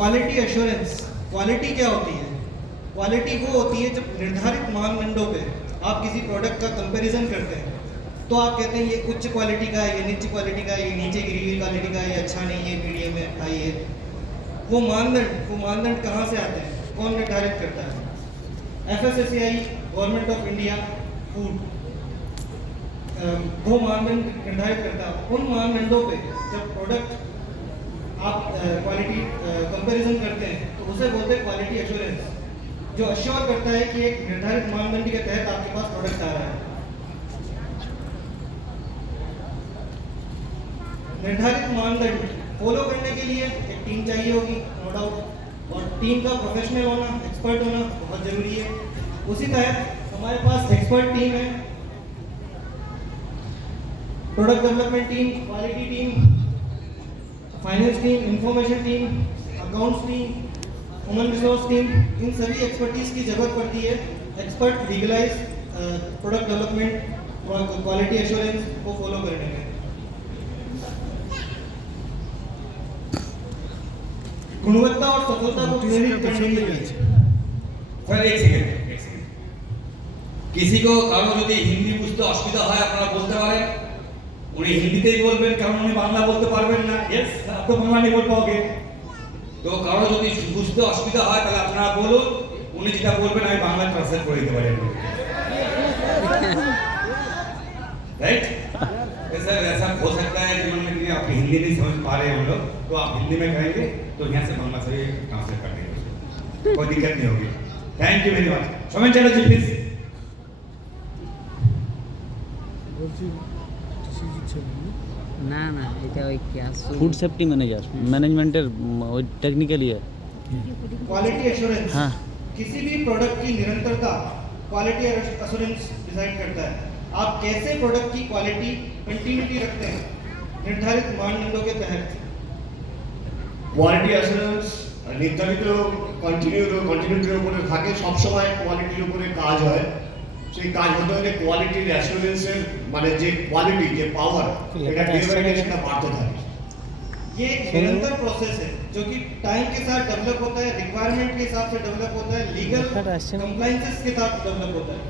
Quality assurance, quality क्या होती है? क्वालिटी वो होती है जब निर्धारित मानदंडों पे आप किसी प्रोडक्ट का कंपैरिजन करते हैं तो आप कहते हैं ये उच्च क्वालिटी का है, ये नीची क्वालिटी का है, ये नीचे गिरी हुई क्वालिटी का है, ये अच्छा नहीं है, मीडियम है, हाई है। वो मानदंड कहाँ से आते हैं? कौन निर्धारित करता है? FSSAI, government of India food, वो मानदंड निर्धारित करता है। उन मानदंडों पे जब प्रोडक्ट आप क्वालिटी कंपैरिजन करते हैं तो उसे बोलते हैं क्वालिटी एश्योरेंस, जो अश्योर करता है कि एक निर्धारित मानदंड के तहत आपके पास प्रोडक्ट आ रहा है। निर्धारित मानदंड फॉलो करने के लिए एक टीम चाहिए होगी, नो डाउट, और टीम का प्रोफेशनल होना, एक्सपर्ट होना बहुत जरूरी है। उसी तरह हमारे पास एक्सपर्ट टीम है, product development team, quality team, finance team, information team, accounts team, human resource team. इन सभी एक्सपर्टीज की जरूरत पड़ती है एक्सपर्ट लीगलाइज प्रोडक्ट डेवलपमेंट और क्वालिटी एश्योरेंस को फॉलो करने में। गुणवत्ता और सफलता को प्रेरित करने के लिए স্যার এক সেকেন্ড किसी को কারো যদি হিন্দি বুঝতে অসুবিধা হয় আপনারা বলতে পারেন, উনি হিন্দিতেই বলবেন কারণ উনি বাংলা বলতে পারবেন না। यस आप तो बांग्ला नहीं बोल पाओगे, तो কারো যদি বুঝতে অসুবিধা হয় তাহলে আপনারা বলুন, উনি যেটা বলবেন আমি বাংলা ট্রান্সলেট করে দিতে পারি। राइट सर, ऐसा हो सकता है कि मतलब कि आप हिंदी नहीं समझ पा रहे हम लोग, तो आप हिंदी में कहेंगे तो यहाँ से बांग्ला से ट्रांसलेट कर देंगे, कोई दिक्कत नहीं होगी। Thank you very much. Somen Chatterjee please. না না এটা ওই ক্লাস ফুড সেফটি मैनेजमेंटेर ওই टेक्निकली है। क्वालिटी एश्योरेंस हाँ। किसी भी प्रोडक्ट की निरंतरता क्वालिटी एश्योरेंस डिजाइन करता है। आप कैसे प्रोडक्ट की क्वालिटी कंटिन्यूटी रखते हैं निर्धारित मानदंडों के तहत। কোয়ালিটি অ্যাসুরেন্স নির্ধারিত কন্টিনিউটির উপরে থাকে, সবসময় কোয়ালিটির উপরে কাজ হয়। সেই কাজ হতে হলে কোয়ালিটির অ্যাসুরেন্সের মানে যে কোয়ালিটি, যে পাওয়ার, এটা ডে বাই ডে সেটা বাড়তে থাকে। ये एक निरंतर प्रोसेस है जो कि टाइम के साथ डेवलप होता है, रिक्वायरमेंट के हिसाब से डेवलप होता है, लीगल कंप्लायंसेस के साथ डेवलप होता है।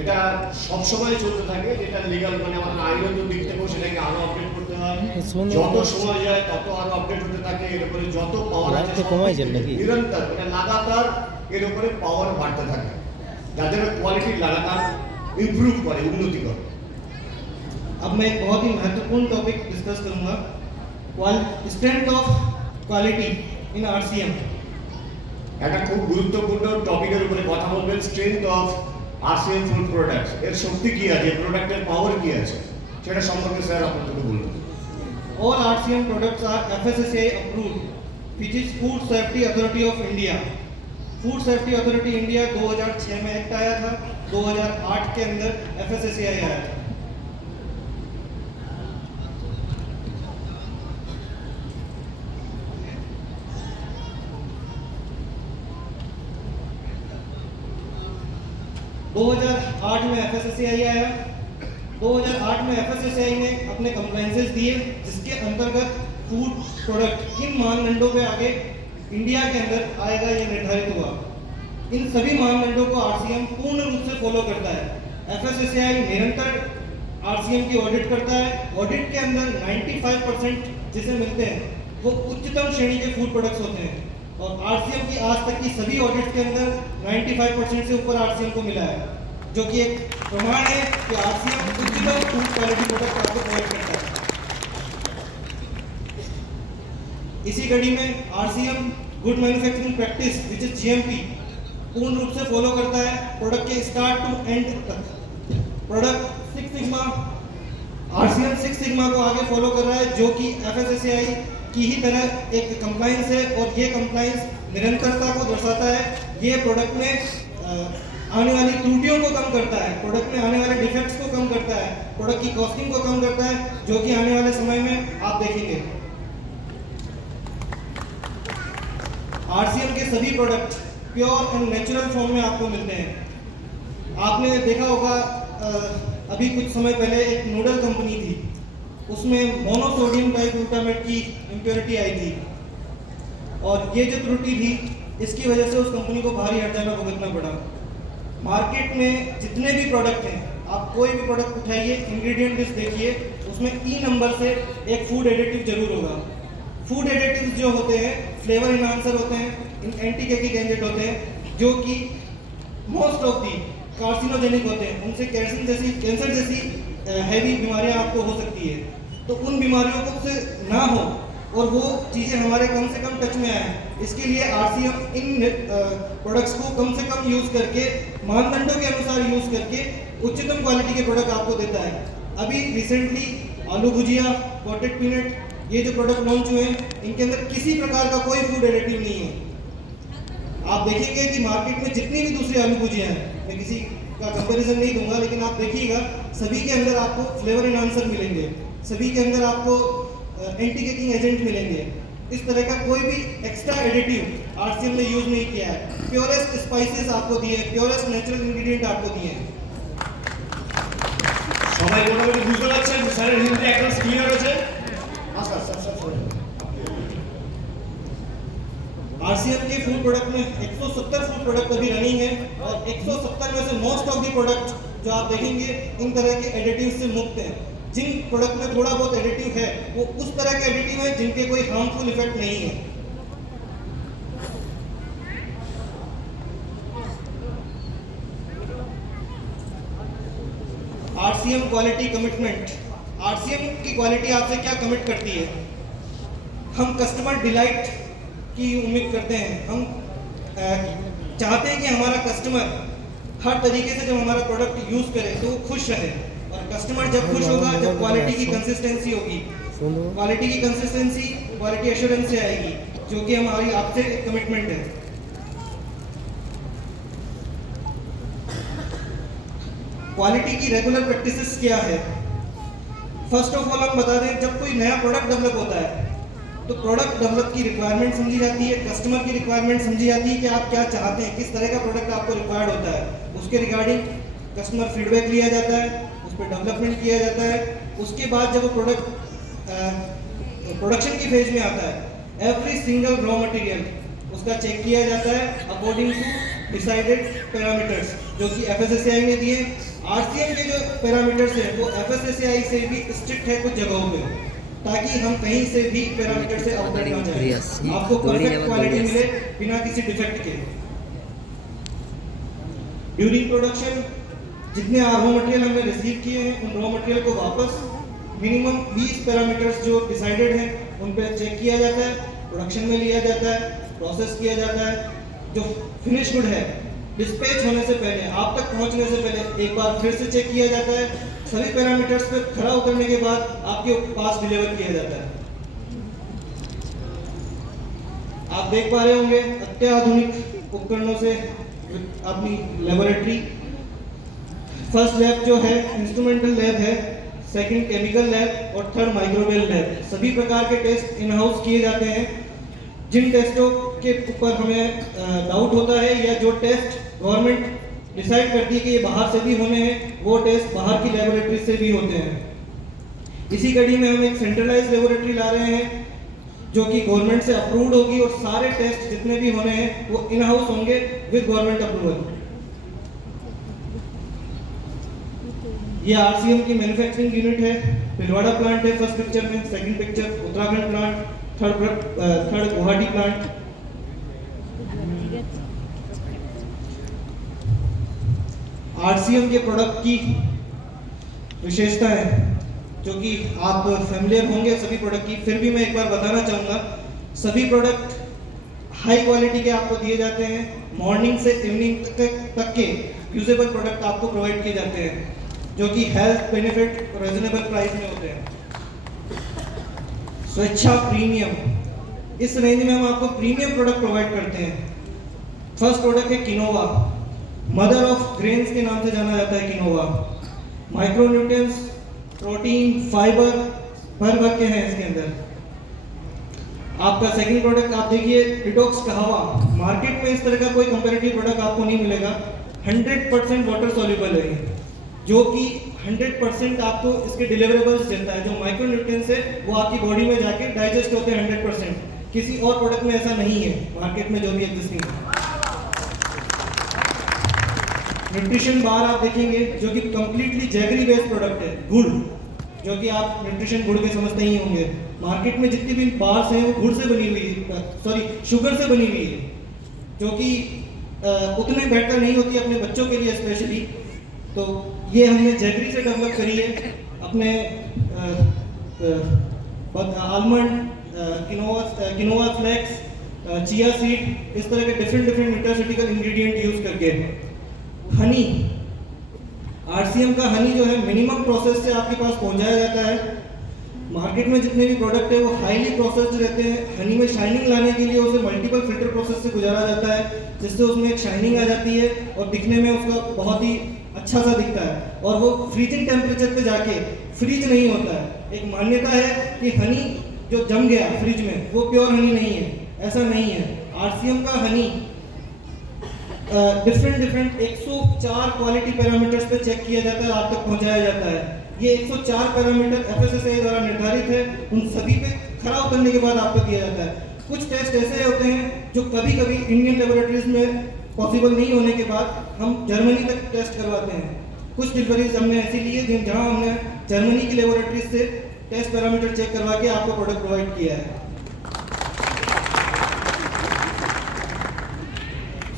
এটা সবসময় চলতে থাকে, যেটা লিগ্যাল মানে আমাদের আইনত দিক থেকেও সেটাকে আরো আপডেট করতে হয়। যত সময় যায় তত আরো আপডেট হতে থাকে। এর উপরে যত পাওয়ার আছে নিরন্তর এটা লাগাতার এর উপরে পাওয়ার বাড়তে থাকে, যাতে কোয়ালিটি লাগাতার ইমপ্রুভ করে, উন্নতি করে। अब मैं एक बहुत ही महत्वपूर्ण टॉपिक डिस्कस करूंगा, strength of quality in RCM. একটা খুব গুরুত্বপূর্ণ টপিকের উপরে কথা বলবেন, strength of RCM food products. এর শক্তি কি আছে, প্রোডাক্টের পাওয়ার কি আছে, সেটা সম্পর্কে স্যার আপনাকে বলুন। All RCM products are FSSAI approved, which is Food Safety Authority of India. Food safety authority India 2006 में एक्ट आया था, 2008 के अंदर FSSAI आया था। में FSSAI आया। 2008 में FSSAI ने अपने कंप्लायंसेस दिए, जिसके अंतर्गत फूड प्रोडक्ट किन मानदंडों पे आगे इंडिया के अंदर आएगा ये निर्धारित हुआ। इन सभी मानदंडों को आरसीएम पूर्ण रूप से फॉलो करता है। FSSAI निरंतर आरसीएम की ऑडिट करता है। ऑडिट के अंदर 95% जिसे मिलते हैं वो उच्चतम श्रेणी के फूड प्रोडक्ट्स होते हैं, और आरसीएम की आज तक की सभी ऑडिट के अंदर 95% से ऊपर आरसीएम को मिला है, जो कि एक प्रमाण है कि आरसीएम उच्चतम फूड क्वालिटी प्रोडक्ट आपको प्रोवाइड करता है। इसी कड़ी में RCM good manufacturing practice which is GMP पूर्ण रूप से फॉलो करता है प्रोडक्ट के स्टार्ट टू एंड तक। प्रोडक्ट 6 सिग्मा, आरसीएम 6 सिग्मा को आगे फॉलो कर रहा है, जो कि FSSAI की ही तरह एक कंप्लायंस है, और ये कंप्लायंस निरंतरता को दर्शाता है। ये प्रोडक्ट में आने वाली त्रुटियों को कम करता है, प्रोडक्ट में आने वाले डिफेक्ट्स को कम करता है, प्रोडक्ट की कॉस्टिंग को कम करता है, जो कि आने वाले समय में आप देखेंगे। आरसीएम के सभी product pure and natural form में आपको मिलते हैं। आपने देखा होगा अभी कुछ समय पहले एक नूडल कंपनी थी, उसमें मोनोसोडियम डाइग्लूटामेट की इम्प्योरिटी आई थी। और ये जो त्रुटि थी इसकी वजह से उस कंपनी को भारी हर्जाना भुगतना पड़ा। मार्केट में जितने भी प्रोडक्ट हैं, आप कोई भी प्रोडक्ट उठाइए, इंग्रेडिएंट लिस्ट देखिए, उसमें ई नंबर से एक फूड एडिटिव जरूर होगा। फूड एडिटिव्स जो होते हैं फ्लेवर इनहांसर होते हैं, एंटी केकिंग एजेंट होते हैं, जो कि मोस्ट ऑफ दी कार्सिनोजेनिक होते हैं। उनसे कैंसर जैसी हैवी बीमारियां आपको हो सकती है। तो उन बीमारियों को से ना हो और वो चीज़ें हमारे कम से कम टच में आए, इसके लिए आरसीएम इन प्रोडक्ट्स को कम से कम यूज़ करके, मानदंडों के अनुसार यूज़ करके उच्चतम क्वालिटी के प्रोडक्ट आपको देता है। अभी रिसेंटली आलू भुजिया, पॉटेड पीनट, ये जो प्रोडक्ट लॉन्च हुए हैं, इनके अंदर किसी प्रकार का कोई फूड एडिटिव नहीं है। आप देखेंगे कि मार्केट में जितनी भी दूसरी आलू भुजिया हैं, मैं किसी का कंपैरिजन नहीं दूंगा, लेकिन आप देखिएगा सभी के अंदर आपको फ्लेवर एनहांसर मिलेंगे, सभी के अंदर आपको एंटी केकिंग एजेंट मिलेंगे। इस तरह का कोई भी एक्स्ट्रा एडिटिव आरसीएम ने यूज नहीं किया है। प्योरेस्ट स्पाइसेस आपको दिए हैं, प्योरेस्ट नेचुरल इंग्रेडिएंट आपको दिए हैं। সবাই মোটামুটি বুঝতে পারছেন স্যারের হিন্দি একদম ক্লিয়ার হয়েছে। আচ্ছা স্যার आरसीएम के फूड प्रोडक्ट में 170 फूड प्रोडक्ट अभी रनिंग है और 170 में से मोस्ट ऑफ दी प्रोडक्ट जो आप देखेंगे इन तरह के एडिटिव से मुक्त हैं। जिन प्रोडक्ट में थोड़ा बहुत एडिटिव है वो उस तरह के एडिटिव है जिनके कोई हार्मफुल इफेक्ट नहीं है। RCM quality commitment. आरसीएम की क्वालिटी आपसे क्या कमिट करती है? हम कस्टमर डिलाइट की उम्मीद करते हैं। हम चाहते हैं कि हमारा कस्टमर हर तरीके से जब हमारा प्रोडक्ट यूज़ करे तो वो खुश रहे, और कस्टमर जब खुश होगा जब क्वालिटी की कंसिस्टेंसी होगी, क्वालिटी की कंसिस्टेंसी क्वालिटी एश्योरेंस से आएगी, जो कि हमारी आपसे एक कमिटमेंट है। क्वालिटी की रेगुलर प्रैक्टिसेस क्या है? फर्स्ट ऑफ ऑल हम बता दें, जब कोई नया प्रोडक्ट डेवलप होता है तो प्रोडक्ट डेवलप की रिक्वायरमेंट समझी जाती है, कस्टमर की रिक्वायरमेंट समझी जाती है कि आप क्या चाहते हैं, किस तरह का प्रोडक्ट आपको रिक्वायर्ड होता है। उसके रिगार्डिंग कस्टमर फीडबैक लिया जाता है, उस पर डेवलपमेंट किया जाता है। उसके बाद जब वो प्रोडक्ट प्रोडक्शन की फेज में आता है, एवरी सिंगल रॉ मटेरियल उसका चेक किया जाता है अकॉर्डिंग टू डिसाइडेड पैरामीटर्स जो कि एफएसएसएआई ने दिए। आरसीएम के जो पैरामीटर्स हैं वो एफएसएसएआई से भी स्ट्रिक्ट है कुछ जगहों पे, ताकि हम कहीं से भी पैरामीटर से आउटसाइड ना जाए, आपको परफेक्ट क्वालिटी मिले बिना किसी डिफेक्ट के। ड्यूरिंग प्रोडक्शन जितने रॉ मटेरियल हमने रिसीव किए हैं उन रॉ मटेरियल को वापस मिनिमम 20 पैरामीटर्स जो डिसाइडेड हैं उन पर चेक किया जाता है, प्रोडक्शन में लिया जाता है, प्रोसेस किया जाता है। जो फिनिश गुड है डिस्पैच होने से पहले, आप तक पहुंचने से पहले एक बार फिर से चेक किया जाता है। सभी पैरामीटर्स पे खरा उतरने के बाद आपके पास डिलीवर किया जाता है। आप देख पा रहे होंगे अत्याधुनिक उपकरणों से अपनी लेबोरेटरी। फर्स्ट लैब जो है इंस्ट्रूमेंटल लैब है, सेकंड केमिकल लैब और थर्ड माइक्रोबियल लैब। सभी प्रकार के टेस्ट इन हाउस किए जाते हैं। जिन टेस्टों के ऊपर हमें डाउट होता है या जो टेस्ट गवर्नमेंट डिसाइड करती है कि ये बाहर से भी होने हैं, वो टेस्ट बाहर की लेबोरेटरी से भी होते हैं। इसी कड़ी में हम एक सेंट्रलाइज लेबोरेटरी ला रहे हैं जो कि गवर्नमेंट से अप्रूव्ड होगी और सारे टेस्ट जितने भी होने हैं वो इन हाउस होंगे विद गवर्नमेंट अप्रूवल। ये आरसीएम की मैन्युफैक्चरिंग यूनिट है। पिलवाड़ा प्लांट है फर्स्ट पिक्चर में, second picture Uttarakhand plant, third Guwahati plant. RCM के प्रोडक्ट की विशेषता है जो कि आप फैमिलियर होंगे सभी प्रोडक्ट की, फिर भी मैं एक बार बताना चाहूँगा। सभी प्रोडक्ट हाई क्वालिटी के आपको दिए जाते हैं। मॉर्निंग से इवनिंग तक के यूजेबल प्रोडक्ट आपको प्रोवाइड किए जाते हैं जो कि हेल्थ बेनिफिट और रीजनेबल प्राइस में होते हैं। स्वेच्छा प्रीमियम, इस रेंज में हम आपको प्रीमियम प्रोडक्ट प्रोवाइड करते हैं। फर्स्ट प्रोडक्ट है किनोवा, मदर ऑफ ग्रेन्स के नाम से जाना जाता है किनोवा। माइक्रोन्यूट्रिएंट्स, प्रोटीन, फाइबर भर भर के हैं इसके अंदर। आपका सेकंड प्रोडक्ट आप देखिए डिटॉक्स कहवा। मार्केट में इस तरह का कोई कंपैरेटिव प्रोडक्ट आपको नहीं मिलेगा। 100% वाटर सॉल्युबल है जो कि 100% आपको इसके डिलीवरेबल्स देता है। जो माइक्रोन्यूट्रिएंट्स है वो आपकी बॉडी में जाके डाइजेस्ट होते हैं 100%। किसी और प्रोडक्ट में ऐसा नहीं है, मार्केट में जो भी एग्जिस्टिंग है। न्यूट्रिशन बार आप देखेंगे जो कि कंप्लीटली जैगरी बेस्ड प्रोडक्ट है, गुड़, जो कि आप न्यूट्रिशन गुड़ के समझते ही होंगे। मार्केट में जितनी भी बार्स हैं वो गुड़ से बनी हुई है, सॉरी शुगर से बनी हुई है, जो कि उतने बेटर नहीं होती अपने बच्चों के लिए स्पेशली। तो ये हमने जैगरी से डेवलप करी है। अपने almond, quinoa flakes, chia seed, इस तरह के डिफरेंट न्यूट्रास्यूटिकल इंग्रेडिएंट यूज करके। हनी, आरसीएम का हनी जो है मिनिमम प्रोसेस से आपके पास पहुंचाया जाता है। मार्केट में जितने भी प्रोडक्ट है वो हाईली प्रोसेस्ड रहते हैं। हनी में शाइनिंग लाने के लिए उसे मल्टीपल फिल्टर प्रोसेस से गुजारा जाता है, जिससे उसमें एक शाइनिंग आ जाती है और दिखने में उसका बहुत ही अच्छा सा दिखता है। और वो फ्रीजिंग टेम्परेचर पे जाके फ्रीज नहीं होता है। एक मान्यता है कि हनी जो जम गया फ्रिज में वो प्योर हनी नहीं है, ऐसा नहीं है। आरसीएम का हनी डिफरेंट 104 क्वालिटी पैरामीटर्स पे चेक किया जाता है, आप तक पहुंचाया जाता है। ये 104 पैरामीटर एफएसएसएआई द्वारा निर्धारित है, उन सभी पे खरा उतरने के बाद आपको दिया जाता है। कुछ टेस्ट ऐसे होते हैं जो कभी-कभी इंडियन लेबोरेटरीज में पॉसिबल नहीं होने के बाद हम जर्मनी तक टेस्ट करवाते हैं। कुछ डिलीवरीज हमने ऐसी ली है जहां हमने जर्मनी की लेबोरेटरीज से टेस्ट पैरामीटर चेक करवा के आपको प्रोडक्ट प्रोवाइड किया है।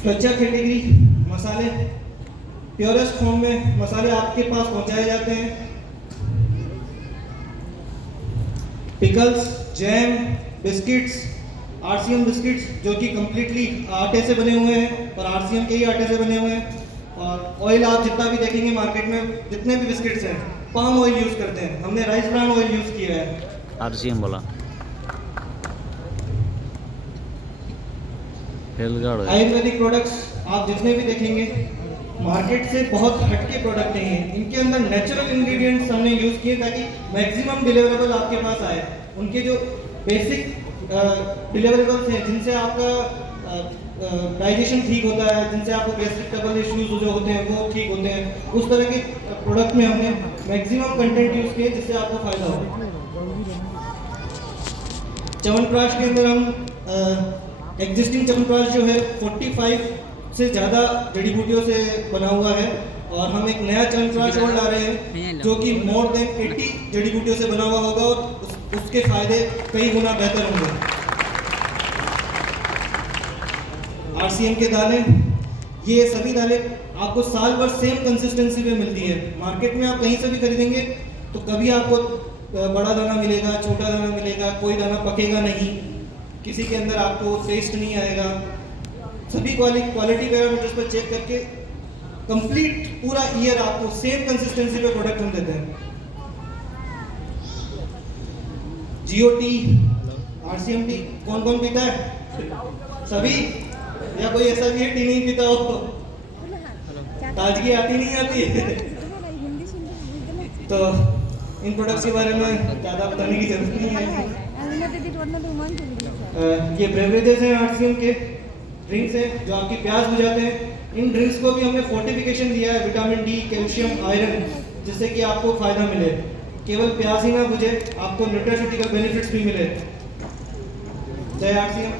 स्वच्छा कैटेगरी मसाले, प्योरेस्ट फॉर्म में मसाले आपके पास पहुंचाए जाते हैं। Pickles, jam, biscuits, RCM biscuits जो कि कंप्लीटली आटे से बने हुए हैं और आरसीएम के ही आटे से बने हुए हैं। और ऑयल आप जितना भी देखेंगे मार्केट में जितने भी बिस्किट्स हैं पाम ऑयल यूज करते हैं, हमने राइस ब्रान ऑयल यूज किया है। आरसीएम बोला आयुर्वेदिक प्रोडक्ट्स आप जितने भी देखेंगे मार्केट से बहुत हटके प्रोडक्ट नहीं है। इनके अंदर नेचुरल इंग्रेडिएंट्स हमने यूज किए ताकि मैक्सिमम डिलीवरेबल आपके पास आए। उनके जो बेसिक डिलीवरेबल्स हैं जिनसे आपका डाइजेशन ठीक होता है, जिनसे आपको गैस्ट्रिक ट्रबल इश्यूज जो होते हैं वो ठीक होते हैं, उस तरह के प्रोडक्ट में हमने मैक्सिमम कंटेंट यूज किए जिससे आपको फायदा हो। च्यवनप्राश के अंदर हम एग्जिस्टिंग च्यवनप्राश जो है 45 से ज़्यादा जड़ी बूटियों से बना हुआ है और हम एक नया च्यवनप्राश और ला रहे हैं जो कि मोर देन 80 जड़ी बूटियों से बना हुआ होगा और उसके फायदे कई गुना बेहतर होंगे। आरसीएम के दालें, ये सभी दालें आपको साल भर सेम कंसिस्टेंसी पे मिलती है। मार्केट में आप कहीं से भी खरीदेंगे तो कभी आपको बड़ा दाना मिलेगा, छोटा दाना मिलेगा, कोई दाना पकेगा नहीं, किसी के अंदर आपको टेस्ट नहीं आएगा। सभी क्वालिटी पैरामीटर्स पर चेक करके कंप्लीट पूरा ईयर आपको सेम कंसिस्टेंसी पे प्रोडक्ट हम देते हैं। जीओटी, आरसीएम टी कौन कौन पीता है? सभी, या कोई ऐसा भी है टी नहीं पीता हो? ताजगी आती नहीं आती है? तो इन प्रोडक्ट्स के बारे में ज़्यादा बताने की जरूरत नहीं है। ये बेवरेजेस हैं आरसीएम के, ड्रिंक्स हैं जो आपकी प्यास बुझाते हैं। इन ड्रिंक्स को भी हमने फोर्टिफिकेशन दिया है, विटामिन डी, कैल्शियम, आयरन, जिससे कि आपको फायदा मिले। केवल प्यास ही ना बुझे, आपको न्यूट्रास्यूटिकल बेनिफिट्स भी मिले। जय आरसीएम।